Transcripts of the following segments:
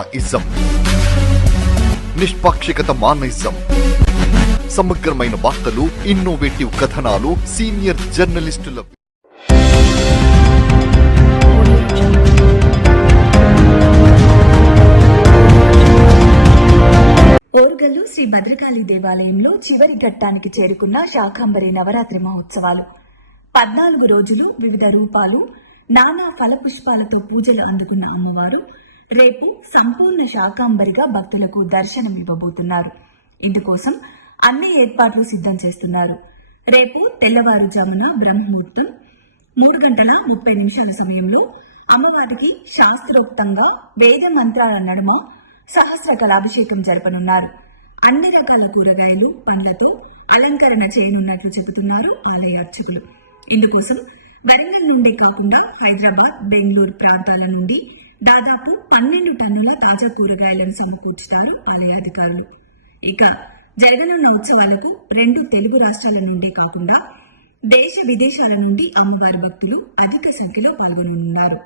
Ism నిష్పాక్షికత మానయిజం సమగ్రమైన వార్తలు, innovative కథనాలు, సీనియర్ జర్నలిస్టుల ఓర్గల్లు శ్రీ భద్రకాళి దేవాలయంలో చివరి ఘట్టానికి చేరుకున్న శాకాంబరి నవరాత్రి మహోత్సవాలు. 14 రోజులు వివిధ రూపాలు, నానా ఫలపుష్పాలతో పూజలు అందుకున్న అమ్మవారు రేపు సంపూర్ణ శాకాంబరిగా భక్తులకు దర్శనమివ్వబోతున్నారు. ఇందుకోసం అన్ని ఏర్పాట్లు సిద్ధం చేస్తున్నారు. రేపు తెల్లవారుజామున బ్రహ్మముహూర్తం 3:30 సమయంలో అమ్మవారికి శాస్త్రోక్తంగా వేద మంత్రాల నడుమ సహస్ర కళాభిషేకం జరపనున్నారు. అన్ని రకాల కూరగాయలు, పండ్లతో అలంకరణ చేయనున్నట్లు చెబుతున్నారు ఆలయ అర్చకులు. ఇందుకోసం వరంగల్ నుండి కాకుండా హైదరాబాద్, బెంగళూరు ప్రాంతాల నుండి దాదాపు 12 టన్నుల తాజా కూరగాయలను సమకూర్చుతారు ఆలయ అధికారులు. ఇక జరగనున్న ఉత్సవాలకు 2 తెలుగు రాష్ట్రాల నుండే కాకుండా దేశ విదేశాల నుండి అమ్మవారి భక్తులు అధిక సంఖ్యలో పాల్గొననున్నారు.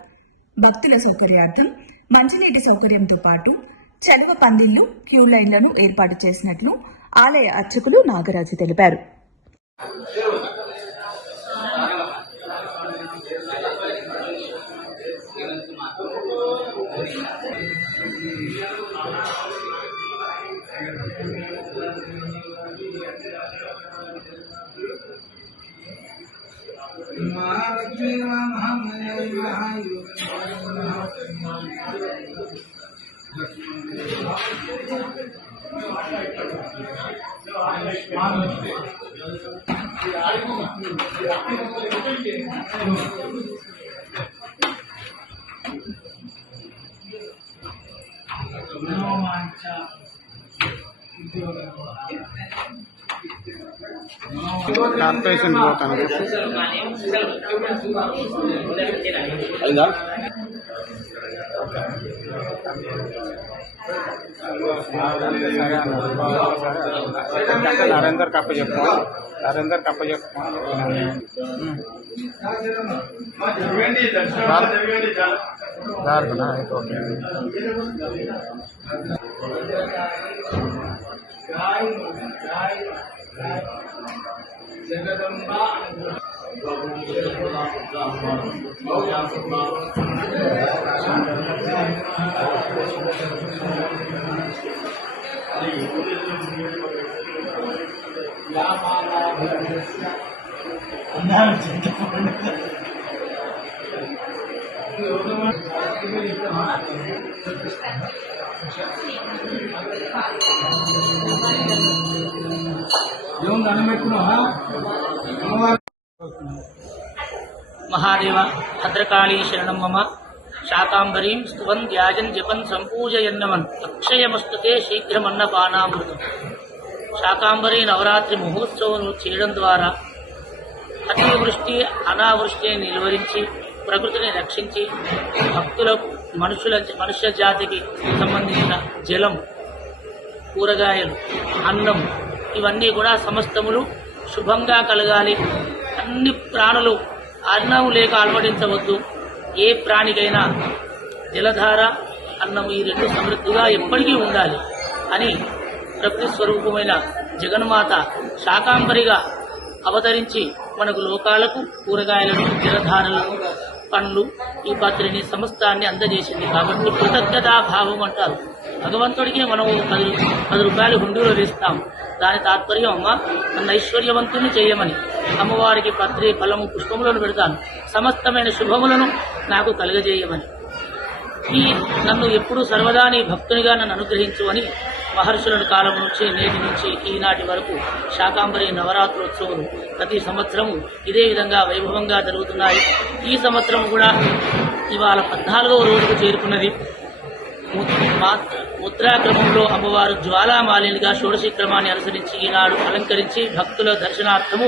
భక్తుల సౌకర్యార్థం మంచినీటి సౌకర్యంతో పాటు చలువ పందిళ్లు, క్యూ లైన్లను ఏర్పాటు చేసినట్లు ఆలయ అర్చకులు నాగరాజు తెలిపారు. కార్పొరేషన్ పోతాను నరేందర్ కప్ప చెప్పు ఓకే. జగదంబా మహాదేవ భద్రకాళీ శరణం మమ. శాకాంబరీం స్తువన్ ధ్యాజన్ జపన్ సంపూజయన్నవన్ అక్షయమస్తుతే శీఘ్రమన్నపానామృతం. శాకాంబరీ నవరాత్రి మహోత్సవం చేయడం ద్వారా అతివృష్టి, అనావృష్టిని నిలువరించి ప్రకృతిని రక్షించి భక్తులకు, మనుష్య జాతికి సంబంధించిన జలం, కూరగాయలు, అన్నం ఇవన్నీ కూడా సమస్తములు శుభంగా కలగాలి. అన్ని ప్రాణులు అన్నం లేక అలవడించవద్దు. ఏ ప్రాణికైనా జలధార, అన్నం ఈ 2 సమృద్ధిగా ఎప్పటికీ ఉండాలి అని ప్రకృతి స్వరూపమైన జగన్మాత శాకాంబరిగా అవతరించి మనకు లోకాలకు కూరగాయలను, జలధారలను, పండ్లు, ఈ పత్రిని సమస్తాన్ని అందజేసింది. కాబట్టి కృతజ్ఞతాభావం అంటారు. భగవంతుడికి మనం 10 రూపాయలు హుండీలో వేస్తాం. దాని తాత్పర్యం అమ్మ నన్ను ఐశ్వర్యవంతుని చేయమని. అమ్మవారికి పత్రి, ఫలము, పుష్పములను పెడతాను, సమస్తమైన శుభములను నాకు కలుగజేయమని. నన్ను ఎప్పుడు సర్వదా నీ భక్తునిగా నన్ను అనుగ్రహించు అని మహర్షులను కాలం నుంచి నేటి నుంచి ఈనాటి వరకు శాకాంబరి నవరాత్రోత్సవాలు ప్రతి సంవత్సరము ఇదే విధంగా వైభవంగా జరుగుతున్నాయి. ఈ సంవత్సరం కూడా ఇవాళ 14వ రోజుకు చేరుకున్నది. ముద్రాక్రమంలో అమ్మవారు జ్వాలామాలినిగా షోడశి క్రమాన్ని అనుసరించి ఈనాడు అలంకరించి భక్తుల దర్శనార్థము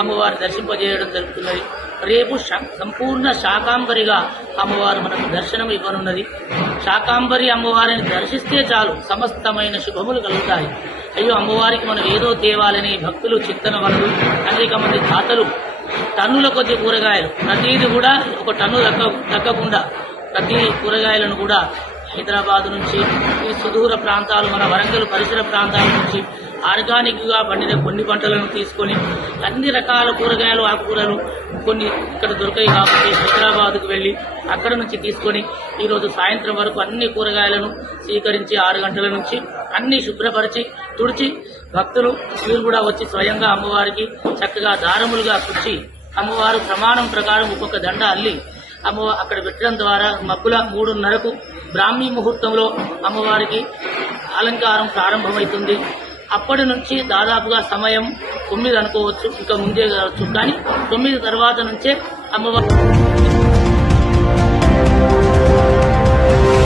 అమ్మవారిని దర్శింపజేయడం జరుగుతున్నది. రేపు సంపూర్ణ శాకాంబరిగా అమ్మవారు మనకు దర్శనం ఇవ్వనున్నది. శాకాంబరి అమ్మవారిని దర్శిస్తే చాలు సమస్తమైన శుభములు కలుగుతాయి. అయ్యో అమ్మవారికి మనం ఏదో తేవాలని భక్తులు చింతన వలన అనేక మంది దాతలు టన్నుల కొద్ది కూరగాయలు ప్రతిదీ కూడా 1 టన్ను దక్కకుండా ప్రతి కూరగాయలను కూడా హైదరాబాద్ నుంచి ఈ సుదూర ప్రాంతాలు మన వరంగల్ పరిసర ప్రాంతాల నుంచి ఆర్గానిక్ గా పండిన కొన్ని పంటలను తీసుకొని అన్ని రకాల కూరగాయలు ఆకుకూరలు కొన్ని ఇక్కడ దొరకాయి కాబట్టి హైదరాబాద్కు వెళ్లి అక్కడ నుంచి తీసుకొని ఈరోజు సాయంత్రం వరకు అన్ని కూరగాయలను స్వీకరించి 6 గంటల నుంచి అన్ని శుభ్రపరిచి తుడిచి భక్తులు వీరు కూడా వచ్చి స్వయంగా అమ్మవారికి చక్కగా దారములుగా కుచ్చి అమ్మవారు ప్రమాణం ప్రకారం ఒక్కొక్క దండ అల్లి అక్కడ పెట్టడం ద్వారా మబ్బుల 3:30కు బ్రాహ్మీ ముహూర్తంలో అమ్మవారికి అలంకారం ప్రారంభమవుతుంది. అప్పటి నుంచి దాదాపుగా సమయం 9 అనుకోవచ్చు, ఇంకా ముందే కావచ్చు, కానీ 9 తర్వాత నుంచే అమ్మవారు